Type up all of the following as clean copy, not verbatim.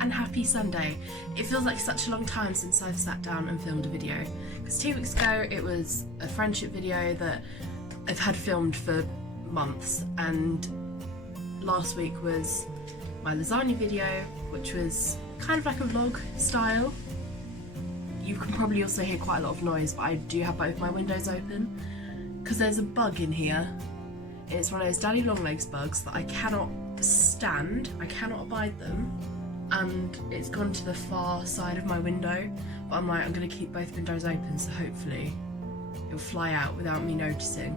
and happy Sunday. It feels like such a long time since I've sat down and filmed a video, because 2 weeks ago it was a friendship video that I've had filmed for months, and last week was my lasagna video, which was kind of like a vlog style. You can probably also hear quite a lot of noise, but I do have both my windows open because there's a bug in here. It's one of those daddy long legs bugs that I cannot stand, I cannot abide them, and it's gone to the far side of my window, but I'm like, I'm going to keep both windows open so hopefully it'll fly out without me noticing.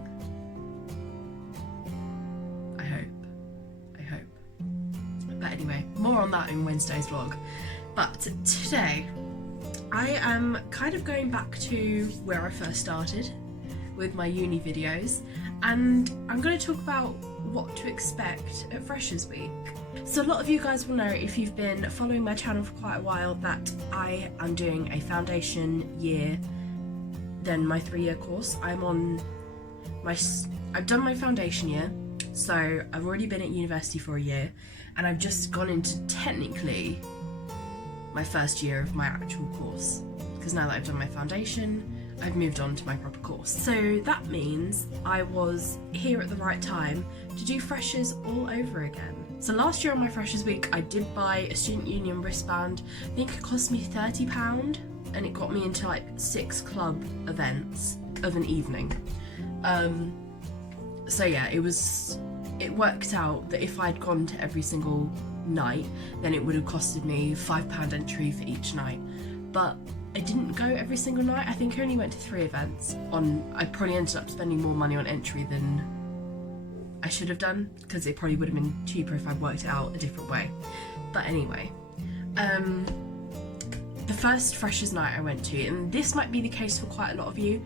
I hope. But anyway, more on that in Wednesday's vlog. But today I am kind of going back to where I first started with my uni videos, and I'm going to talk about what to expect at Freshers Week. So a lot of you guys will know, if you've been following my channel for quite a while, that I am doing a foundation year, then my 3-year course. I've done my foundation year, so I've already been at university for a year, and I've just gone into technically my first year of my actual course, because now that I've done my foundation, I've moved on to my proper course. So that means I was here at the right time to do Freshers all over again. So last year on my Freshers Week, I did buy a student union wristband. I think it cost me £30, and it got me into like 6 club events of an evening. So yeah, it worked out that if I'd gone to every single night, then it would have costed me £5 entry for each night. But I didn't go every single night. I think I only went to 3 events. I probably ended up spending more money on entry than I should have done, because it probably would have been cheaper if I'd worked it out a different way. But anyway, the first Freshers night I went to, and this might be the case for quite a lot of you,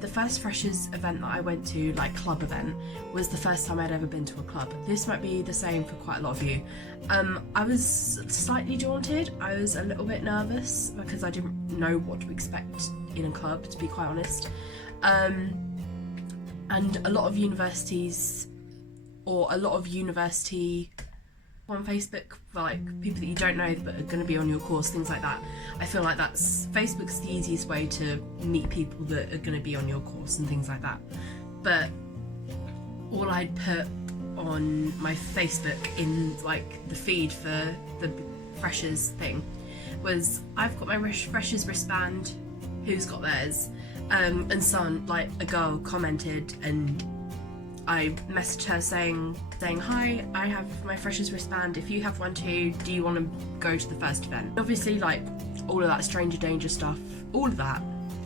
the first Freshers event that I went to, like club event, was the first time I'd ever been to a club. This might be the same for quite a lot of you. I was slightly daunted. I was a little bit nervous because I didn't know what to expect in a club, to be quite honest. And a lot of universities, or a lot of university on Facebook, like people that you don't know but are going to be on your course, things like that. I feel like Facebook's the easiest way to meet people that are going to be on your course and things like that. But all I'd put on my Facebook in like the feed for the Freshers thing was, I've got my Freshers wristband, who's got theirs? And some, like a girl commented, and I messaged her saying, hi, I have my Freshers wristband, if you have one too, do you want to go to the first event? Obviously, like all of that stranger danger stuff, all of that,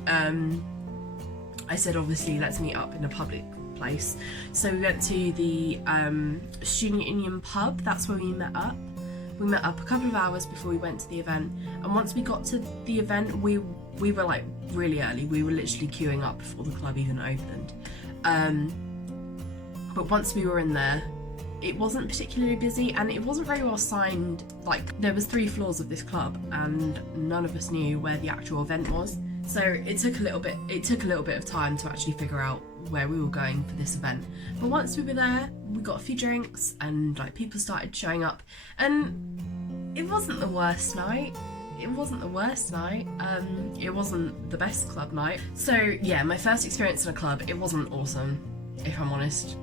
I said obviously let's meet up in a public place. So we went to the student union pub. That's where we met up. We met up a couple of hours before we went to the event, and once we got to the event, we were like really early. We were literally queuing up before the club even opened. But once we were in there, it wasn't particularly busy, and it wasn't very well signed. Like, there was 3 floors of this club, and none of us knew where the actual event was. So it took a little bit of time to actually figure out where we were going for this event. But once we were there, we got a few drinks, and like people started showing up, and it wasn't the worst night. It wasn't the best club night. So yeah, my first experience in a club, it wasn't awesome, if I'm honest.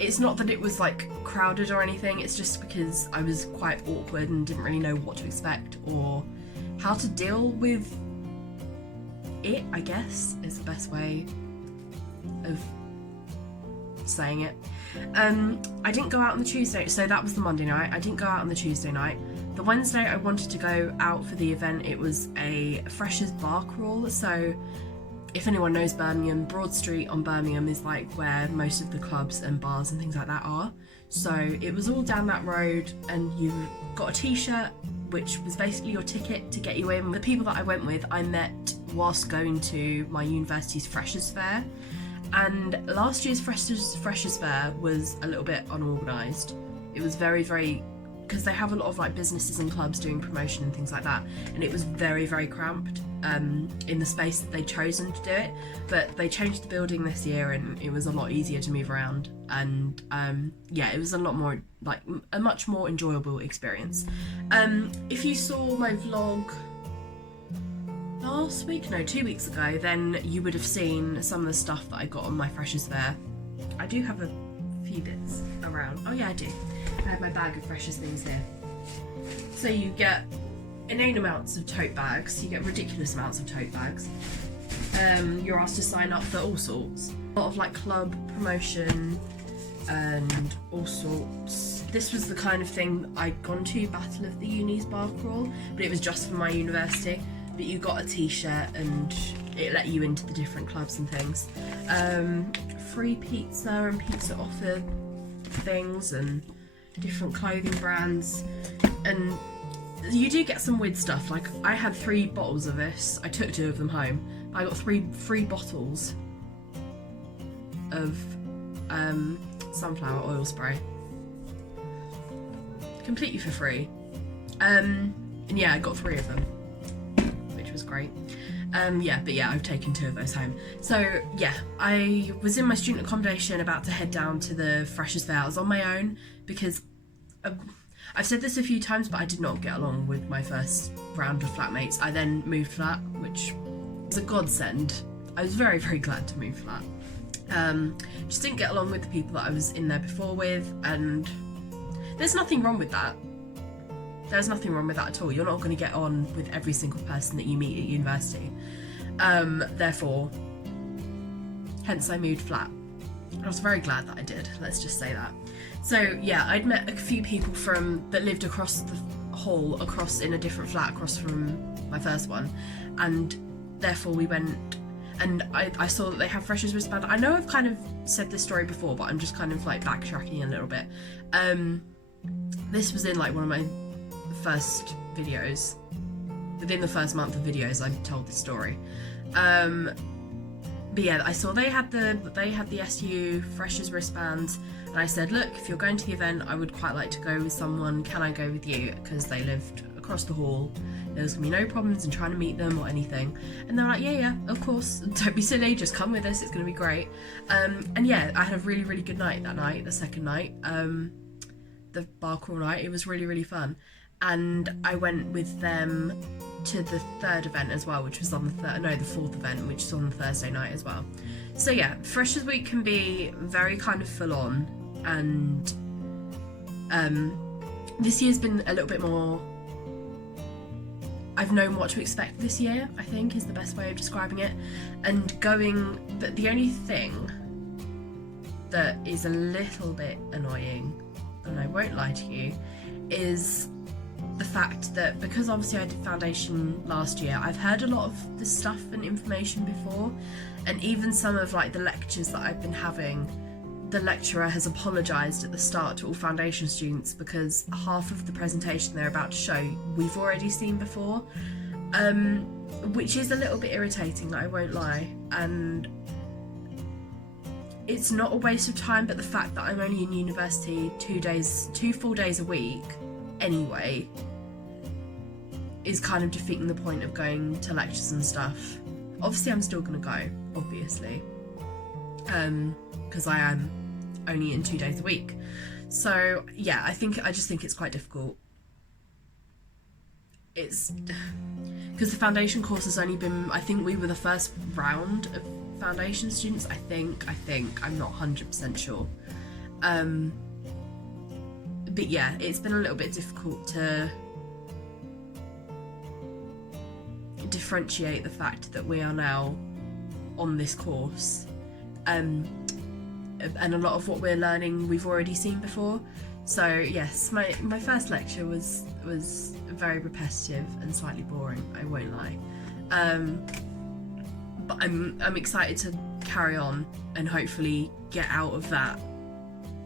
It's not that it was like crowded or anything, it's just because I was quite awkward and didn't really know what to expect or how to deal with it, I guess, is the best way of saying it. I didn't go out on the Tuesday, so that was the Monday night. I didn't go out on the Tuesday night. The Wednesday I wanted to go out for the event. It was a Freshers bar crawl, so if anyone knows Birmingham, Broad Street on Birmingham is like where most of the clubs and bars and things like that are. So it was all down that road, and you got a t-shirt, which was basically your ticket to get you in. The people that I went with, I met whilst going to my university's Freshers Fair, and last year's Freshers Fair was a little bit unorganised. It was very, very because they have a lot of like businesses and clubs doing promotion and things like that, and it was very, very cramped in the space that they'd chosen to do it. But they changed the building this year and it was a lot easier to move around, and yeah, it was a lot more like a much more enjoyable experience. If you saw my vlog last week, no, 2 weeks ago, then you would have seen some of the stuff that I got on my Freshers Fair. I do have a few bits around. Oh yeah, I do. I have my bag of Freshers things here. So you get inane amounts of tote bags, you get ridiculous amounts of tote bags. You're asked to sign up for all sorts. A lot of like club promotion and all sorts. This was the kind of thing I'd gone to, Battle of the Unis bar crawl, but it was just for my university. But you got a t-shirt and it let you into the different clubs and things. Free pizza and pizza offer things and different clothing brands, and you do get some weird stuff. Like I had 3 bottles of this. I took 2 of them home. I got 3 free bottles of sunflower oil spray, completely for free. And yeah, I got 3 of them, which was great. Yeah, but yeah, I've taken 2 of those home. So yeah, I was in my student accommodation about to head down to the Freshers Fair. I was on my own because I've said this a few times, but I did not get along with my first round of flatmates. I then moved flat, which was a godsend. I was very, very glad to move flat. Just didn't get along with the people that I was in there before with, and there's nothing wrong with that. There's nothing wrong with that at all. You're not going to get on with every single person that you meet at university. Therefore, hence I moved flat. I was very glad that I did, let's just say that. So yeah, I'd met a few people that lived across the hall, in a different flat across from my first one, and therefore we went, and I saw that they have Freshers wristband. I know I've kind of said this story before, but I'm just kind of like backtracking a little bit. This was in like one of my first videos. Within the first month of videos, I told this story. But yeah, I saw they had the SU Freshers wristbands, and I said, look, if you're going to the event, I would quite like to go with someone. Can I go with you? Because they lived across the hall. There was gonna be no problems in trying to meet them or anything. And they were like, yeah, of course. Don't be silly. Just come with us. It's gonna be great. And yeah, I had a really, really good night that night. The second night, the bar crawl night. It was really, really fun. And I went with them to the 3rd event as well, which was on the 4th event, which is on the Thursday night as well. So yeah, Freshers Week can be very kind of full on, and this year's been a little bit more, I've known what to expect this year, I think is the best way of describing it. But the only thing that is a little bit annoying, and I won't lie to you, is the fact that because obviously I did foundation last year, I've heard a lot of this stuff and information before, and even some of like the lectures that I've been having, the lecturer has apologised at the start to all foundation students because half of the presentation they're about to show we've already seen before, which is a little bit irritating, I won't lie. And it's not a waste of time, but the fact that I'm only in university 2 full days a week anyway is kind of defeating the point of going to lectures and stuff. Obviously I'm still gonna go, obviously, because I am only in 2 days a week. So yeah, I just think it's quite difficult. It's because the foundation course has only been, I think we were the first round of foundation students, I think, I'm not 100% sure. But yeah, it's been a little bit difficult to differentiate the fact that we are now on this course, and a lot of what we're learning we've already seen before. So yes, my first lecture was very repetitive and slightly boring, I won't lie. But I'm excited to carry on and hopefully get out of that,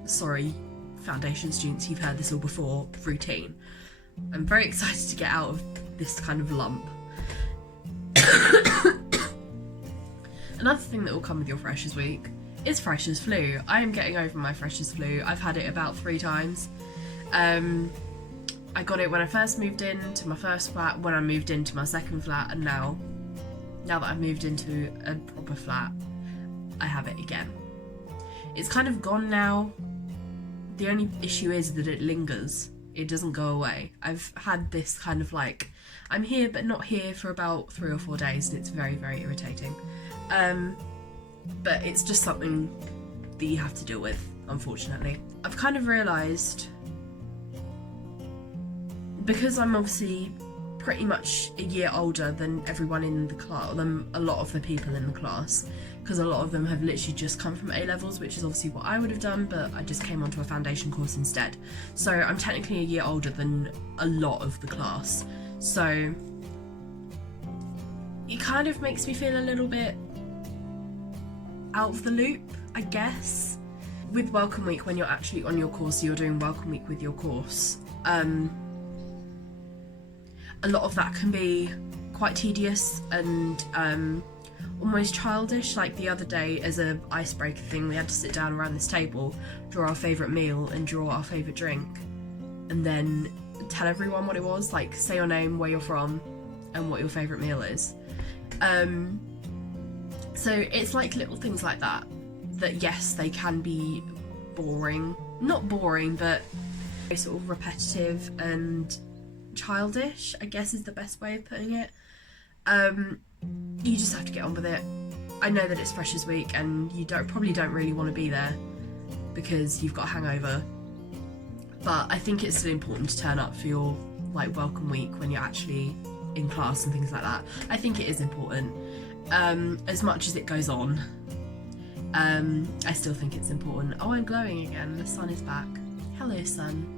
sorry foundation students, you've heard this all before, routine. I'm very excited to get out of this kind of lump. Another thing that will come with your Freshers Week is Freshers Flu. I am getting over my Freshers Flu. I've had it about 3 times. I got it when I first moved into my first flat, when I moved into my second flat, and now that I've moved into a proper flat, I have it again. It's kind of gone now. The only issue is that it lingers. It doesn't go away. I've had this kind of like, I'm here but not here for about 3 or 4 days, and it's very, very irritating. But it's just something that you have to deal with, unfortunately. I've kind of realised, because I'm obviously pretty much a year older than everyone in the class, than a lot of the people in the class, because a lot of them have literally just come from A-levels, which is obviously what I would have done, but I just came onto a foundation course instead. So I'm technically a year older than a lot of the class. So it kind of makes me feel a little bit out of the loop, I guess. With Welcome Week, when you're actually on your course, so you're doing Welcome Week with your course, a lot of that can be quite tedious and almost childish. Like the other day, as an icebreaker thing, we had to sit down around this table, draw our favourite meal and draw our favourite drink, and then tell everyone what it was, like say your name, where you're from, and what your favourite meal is. So it's like little things like that, that yes, they can be boring. Not boring, but sort of repetitive and childish, I guess is the best way of putting it. You just have to get on with it. I know that it's Freshers Week and you probably don't really want to be there because you've got a hangover, but I think it's still important to turn up for your like Welcome Week when you're actually in class and things like that. I think it is important. As much as it goes on, I still think it's important. Oh, I'm glowing again, the sun is back. Hello sun.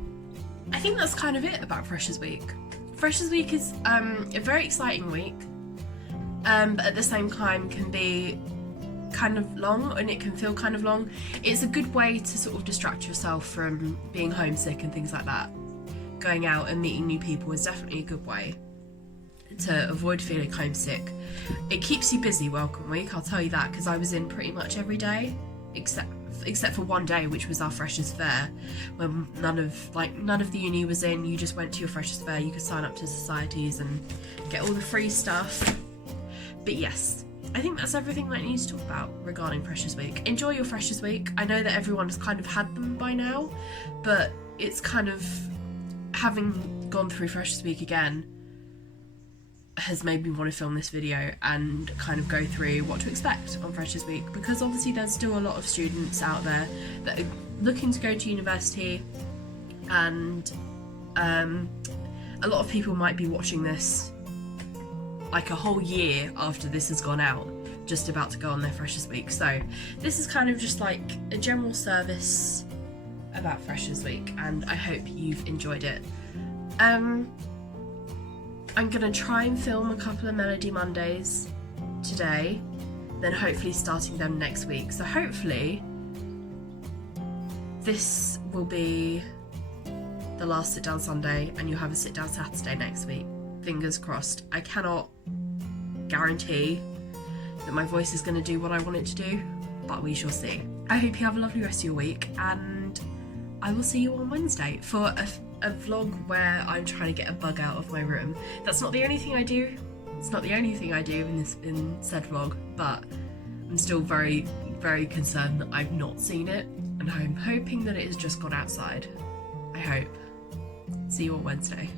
I think that's kind of it about Freshers Week. Freshers Week is a very exciting week, but at the same time can be kind of long, and it can feel kind of long. It's a good way to sort of distract yourself from being homesick and things like that. Going out and meeting new people is definitely a good way to avoid feeling homesick. It keeps you busy, Welcome Week, I'll tell you that, because I was in pretty much every day except for one day, which was our Freshers Fair, when none of the uni was in. You just went to your Freshers Fair, you could sign up to societies and get all the free stuff. But yes, I think that's everything that I need to talk about regarding Freshers Week. Enjoy your Freshers Week. I know that everyone has kind of had them by now, but it's kind of, having gone through Freshers Week again has made me want to film this video and kind of go through what to expect on Freshers Week, because obviously there's still a lot of students out there that are looking to go to university, and a lot of people might be watching this like a whole year after this has gone out, just about to go on their Freshers Week. So this is kind of just like a general service about Freshers Week, and I hope you've enjoyed it. I'm gonna try and film a couple of Melody Mondays today, then hopefully starting them next week. So hopefully this will be the last Sit Down Sunday and you'll have a Sit Down Saturday next week. Fingers crossed. I cannot guarantee that my voice is gonna do what I want it to do, but we shall see. I hope you have a lovely rest of your week, and I will see you on Wednesday for a vlog where I'm trying to get a bug out of my room. That's not the only thing I do. It's not the only thing I do in said vlog, but I'm still very, very concerned that I've not seen it, and I'm hoping that it has just gone outside. I hope. See you on Wednesday.